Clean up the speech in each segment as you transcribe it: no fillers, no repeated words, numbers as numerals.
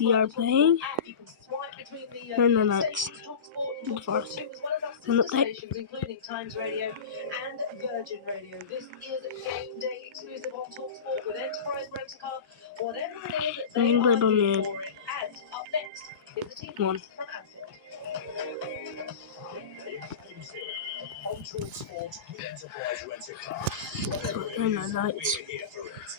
We are playing London Knights in the Forest. An update. Including Times Radio and Virgin Radio. This is Game Day exclusive on TalkSport with Enterprise Rent-A-Car. Whatever it is that they are doing for it. And up next is the team from Anfield. On TalkSport with Enterprise Rent-A-Car. London Knights. We're here for it.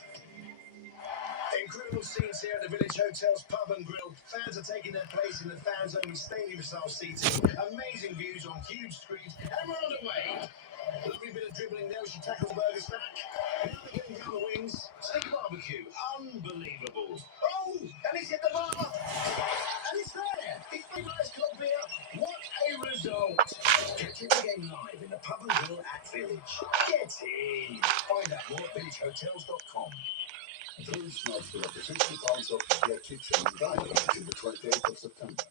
Incredible scenes here at the Village Hotel's Pub and Grill. Fans are taking their place in the fans-only stadium-style seating. Amazing views on huge screens, and we're on the way. A lovely bit of dribbling there as she tackles Burger Snack. Now getting down the wings. Steak barbecue. Unbelievable. Oh, and he's hit the bar. And it's there. It's been nice cold beer. What a result. Catch the game live in the Pub and Grill at Village. Get in. Find out more at villagehotels.com. Village Snobs will offer £50 off their kitchen and dining until the 28th of September.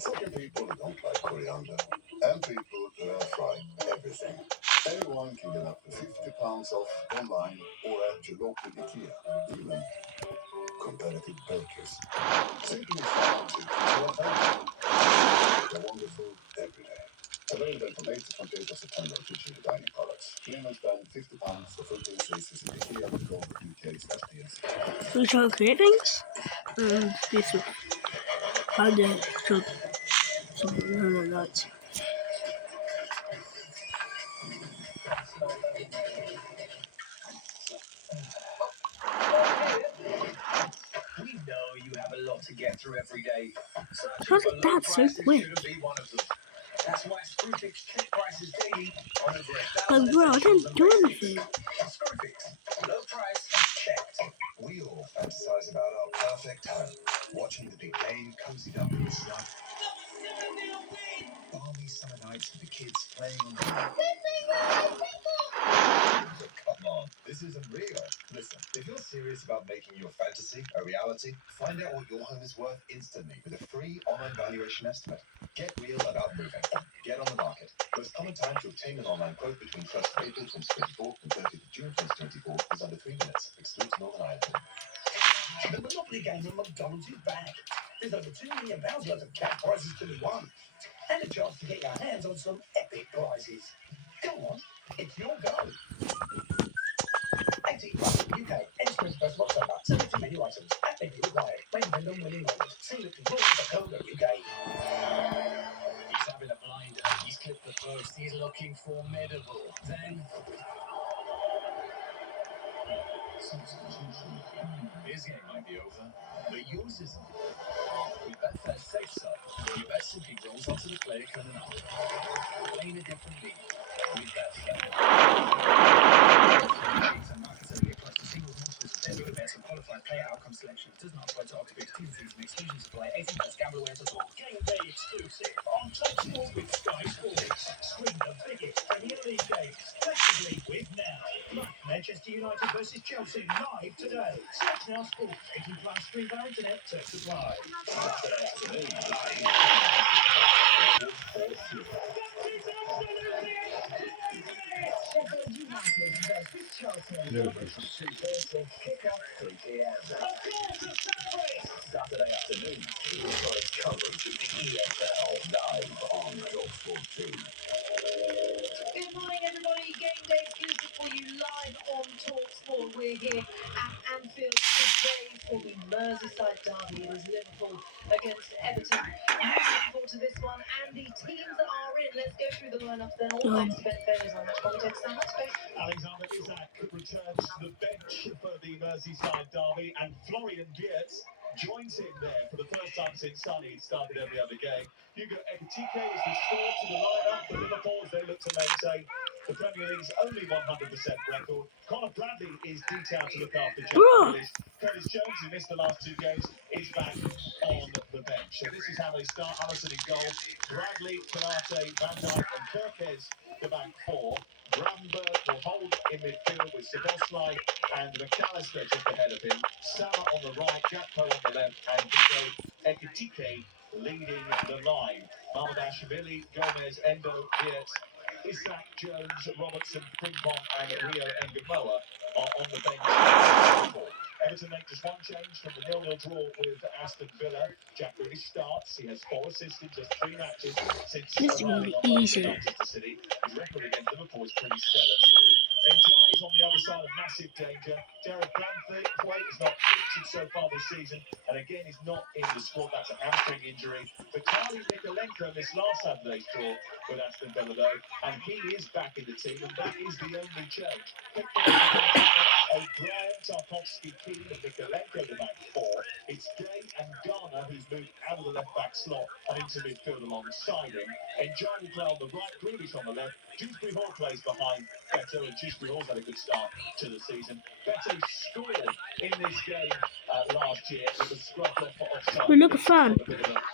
For the people who don't like coriander and people who air fry everything, everyone can get up to £50 off online or at your local IKEA, even competitive bakers. Simply start to they're wonderful every day. Available from 8th to 28th of September on kitchen and dining products. Minimum spend £50 for full purchases in IKEA with code UK/DS. We shall create things. This is how they should London Knights. We know you have a lot to get through every day. How did that so quick? That's why Screwfix check prices daily on over 1,000. Like, bro, I didn't do anything. Screwfix, low price, checked. We all fantasize about our perfect home. Watching the big game, cozied up in the sun. Balmy summer nights with the kids playing on the Come on, this isn't real. Listen, if you're serious about making your fantasy a reality, find out what your home is worth instantly with a free online valuation estimate. Get real about moving. Get on the market. Most common time to obtain an online quote between 1st of April 2024 and 30th of June 2024 is under 3 minutes, excludes Northern Ireland. The Monopoly game in McDonald's is back. There's over £2 million worth of cash prizes to be won. And a chance to get your hands on some epic prizes. Go on, it's your go. 18 plus UK. Express first October. Subject to menu items. At menu required. May depend on winning numbers. See the control.co.uk. He's having a blinder. He's clipped the post. He's looking formidable. Then substitution. His game might be over, but yours isn't. With Betfair's safe side, your bet simply rolls onto the player coming up. Playing a different league with Betfair. Single bets and qualified player outcome selection does not apply to octopus, T's and exclusions apply. 18 plus gamble awareness at all. Game day exclusive on TalkSport with Sky Sports. Stream the biggest Premier League games flexibly with Now. Like Manchester United versus Chelsea live today. Search Now Sport. 18 plus stream via internet. Terms apply. Saturday afternoon live. Sheffield United versus Chelsea. Kick-off 3 p.m. Saturday afternoon. Live coverage of the EFL live on TalkSport 2. Good morning, everybody. Game day exclusive for you live on TalkSport. We're here at Anfield today for the Merseyside derby. It is Liverpool against Everton. Looking forward to this one and the teams that are in. Let's go through the lineups then. All thanks to Betfair on match commentator Sam Oxford. Alexander Isak returns to the bench for the Merseyside derby, and Florian Wirtz joins him there for the first time since Sonny started every other game. Hugo Ekitike is restored to the lineup for Liverpool as they look to maintain the Premier League's only 100% record. Connor Bradley is detailed to look after Jack Grealish. Curtis Jones, who missed the last 2 games, is back on the bench. So this is how they start. Alisson in goal. Bradley, Konate, Van Dijk and Kirkez, the back four. Gravenberg will hold in midfield with Szoboszlai and McAllister just ahead of him. Salah on the right, Gakpo on the left, and Hugo Ekitike leading the line. Mamadashvili, Gomez, Endo, Wirtz, Isak, Jones, Robertson, Frimpong and Rio Ngamoa are on the bench. Everton make just one change from the 0-0 draw with Aston Villa. Jack Grealish starts. He has 4 assists in just 3 matches since This is gonna arriving be on loan to easy. Manchester City. His record against Liverpool is pretty stellar too. Njai is on the other side of massive danger. Jared Branthwaite is not featured so far this season, and again is not in the squad. That's a hamstring injury. Vitaly Mikolenko missed last Saturday's draw with Aston Villa though, and he is back in the team, and that is the only change. O'Brien, Tarkovsky, Keane, and Mikolenko the back 4. It's Gay and Garner who's moved out of the left back slot and into midfield alongside him. Njai will play on the right, Grealish on the left. Dewsbury Hall plays behind Beto, and Dewsbury Hall's had a good start to the season. Beto scored in this game last year. It was scrubbed off for offside. But look at fan. A bit of a point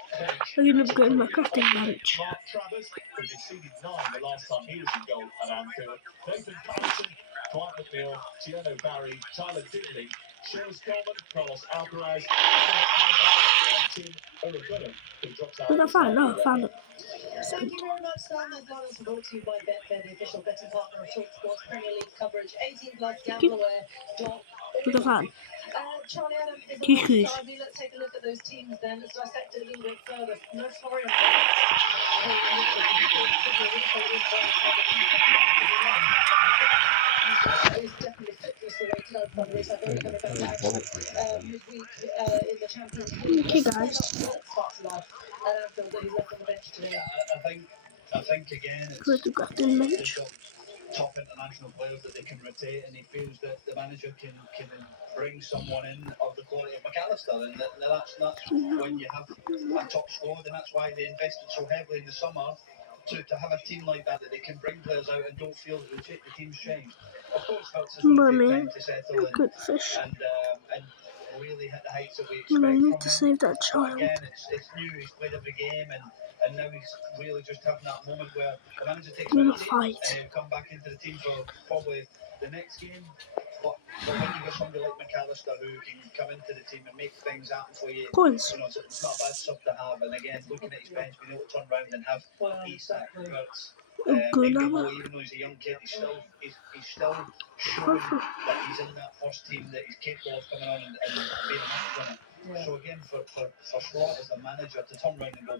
I end up to getting my Korea. crafting bench. Mark Travers, who conceded 9 the last time he was in goal at Anfield. Nathan Patterson, Dwight McNeil, Tierno Barry, Tyler Digley, Seamus Coleman, Carlos Alcaraz, and Tim Urabella, who drops out. Look at fan. No, I found it. Thank you very much, Sam. Those lines were brought to you by Betfair, the official betting partner of TalkSport's Premier League coverage. 18 plus gambleaware.org. Look at fan. Charlie Adam is Kikus. alongside me. Let's take a look at those teams then. Let's dissect it a little bit further. No Florian. He's definitely fit for the way club fundraise. I think coming back to action midweek in the Champions League. Okay, guys. Sparks life at Anfield that he's left on the bench today. I think again, it's Put the crafting bench. they've got top international players that they can rotate, and he feels that the manager can bring someone in of the quality of McAllister, and that's when you have a top squad, and that's why they invested so heavily in the summer to have a team like that they can bring players out and don't feel that the team's changed. Of course, Phelps has got Mommy, time to settle good fish. and really hit the heights that we But I expect need from to him. save that But child. again, it's new. He's played every game, and now he's really just having that moment where the manager takes him I'm out of gonna the team, fight. and he'll come back into the team for probably the next game. But when you've got somebody like McAllister who can come into the team and make things happen for you, Coins. you know, it's not a bad sub to have. And again, looking at his bench, being able to turn around and have Isak, Kurtz, Good Ingram, number. even though he's a young kid, he's still showing that he's in that first team, that he's capable of coming on and being a match winner. So again, for Slot as the manager to turn around and go,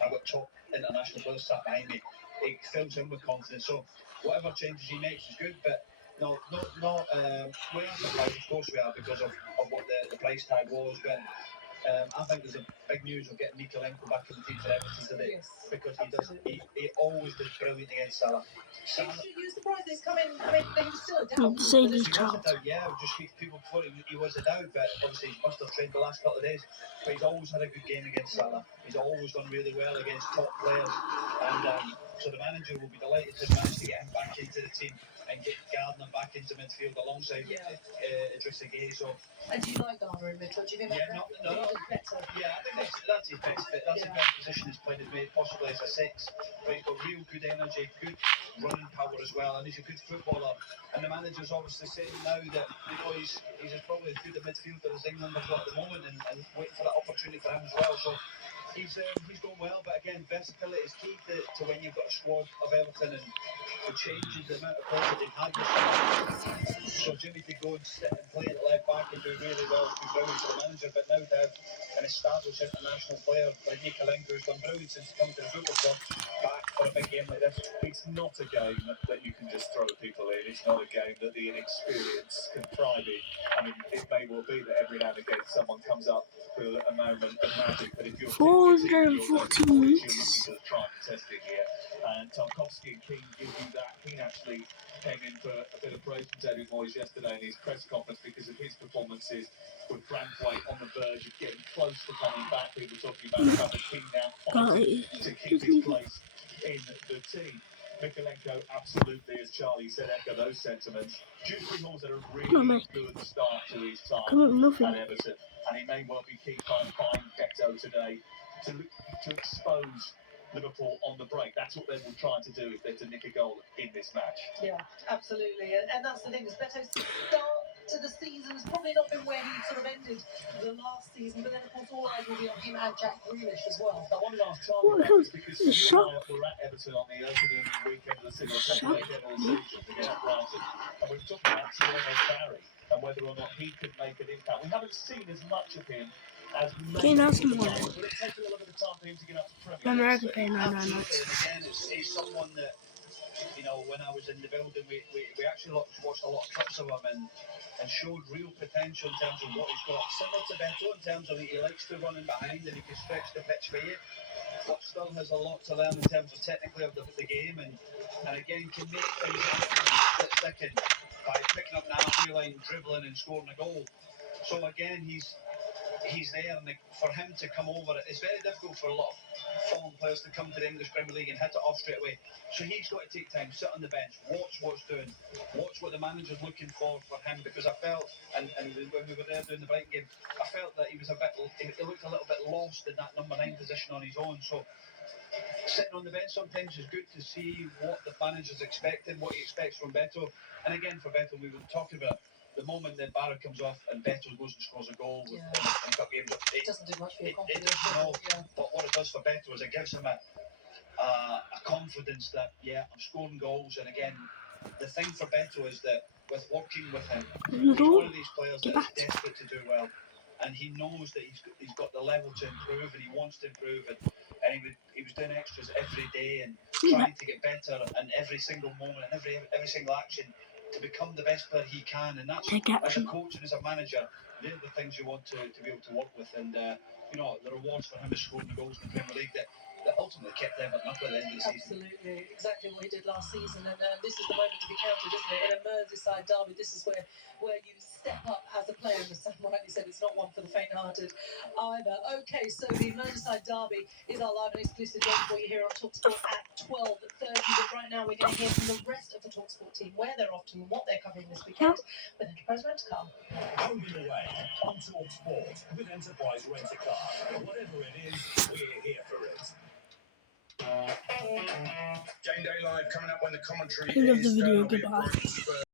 I've got top international players sat behind me, it fills him with confidence. So whatever changes he makes is good, but no, we are surprised, of course we are, because of what the price tag was, but I think there's a big news of getting Mikolenko back in the team for Everton today, because he always does brilliant against Salah. You surprised he's come in? I mean, he was still a doubt. Save He this was a child. doubt, yeah. I would just speak to people before he was a doubt, but obviously he must have trained the last couple of days. But he's always had a good game against Salah. He's always done really well against top players, and so the manager will be delighted to manage to get him back into the team and get Gardner back into midfield alongside Idrissa Gueye. So. And do you like Garner in midfield? Do you think Yeah, no. better? Yeah, I think that's his best fit. That's his best position he's playing, is made possibly as a 6. But he's got real good energy, good running power as well, and he's a good footballer. And the manager's obviously saying now that, you know, he's probably as good a midfielder as England have got at the moment, and waiting for that opportunity for him as well. So he's going well, but again, versatility is key to when you've got a squad of Everton, and it changes the amount of players that they've had this summer. So Jimmy could go and sit and play at left back and do really well, be brilliant for the manager, but now to have an established international player like Mikolenko, who's done brilliant since he come to the football club, back for a big game like this. It's not a game that you can just throw people in. It's not a game that the inexperienced can thrive in. I mean, it may well be that every now and again someone comes up with a moment of magic, but if you're 414 you're minutes. looking to try and test it here. And Tarkovsky and Keane give you that. Keane actually came in for a bit of praise from David Moyes yesterday in his press conference because of his performances, with Branthwaite on the verge of getting close to coming back. People talking about Keane now fighting to keep his place in the team. Mikolenko, absolutely, as Charlie said, echo those sentiments. Dewsbury Hall's had a really good start to his time at Everton, and he may well be key trying to find Beto today to expose Liverpool on the break. That's what they will try to do if they're to nick a goal in this match. Yeah, absolutely. And that's the thing, does Beto start to the season has probably not been where he sort of ended the last season, but then of course all eyes will be on him and Jack Grealish as well. I wanted to ask Charlie What about this because the you shop? and I were at Everton on the opening weekend of the season, or second weekend of the season against Brighton, and we were talking about Thierry Barry and whether or not he could make an impact. We haven't seen as much of him as Okay, maybe now we some would more. like. Will it take a little bit of time for him to get up to Premier League American speed? Pay, no. Absolutely, and again, it's someone that, you know, when I was in the building, we actually watched a lot of clips of him and showed real potential in terms of what he's got. Similar to Beto in terms of he likes to run in behind and he can stretch the pitch for you, but still has a lot to learn in terms of technically of the game and again can make things happen in a split second by picking up an halfway line, dribbling and scoring a goal. So again, he's there, and for him to come over, it's very difficult for a lot of foreign players to come to the English Premier League and hit it off straight away. So he's got to take time, sit on the bench, watch what's doing, watch what the manager's looking for him. Because I felt, and when we were there doing the Brighton game, I felt that he was he looked a little bit lost in that number 9 position on his own. So sitting on the bench sometimes is good to see what the manager's expecting, what he expects from Beto. And again, for Beto, we were talking about the moment that Barra comes off and Beto goes and scores a goal in cup games. It doesn't do much for your It confidence. doesn't know, but what it does for Beto is it gives him a confidence that, yeah, I'm scoring goals. And again, the thing for Beto is that with working with him, he's one of these players that is desperate to do well. And he knows that he's got the level to improve and he wants to improve. And he was doing extras every day and trying to get better in every single moment and every single action to become the best player he can. And that's, as a coach and as a manager, they're the things you want to be able to work with. And, you know, the rewards for him is scoring the goals in the Premier League that ultimately kept Everton up at the end of the season. Absolutely, exactly what he did last season, and this is the moment to be counted, isn't it? In a Merseyside derby, this is where you step up as a player. And as Sam rightly said, it's not one for the faint-hearted either. Okay, so the Merseyside derby is our live and exclusive game for you here on TalkSport at 12:30. But right now, we're going to hear from the rest of the TalkSport team, where they're off to and what they're covering this weekend with Enterprise Rent-A-Car. Home and away on TalkSport with Enterprise Rent-A-Car. Whatever it is, we're here for it. Game Day Live coming up when the commentary End of the is video, done. We goodbye. approach Spurs.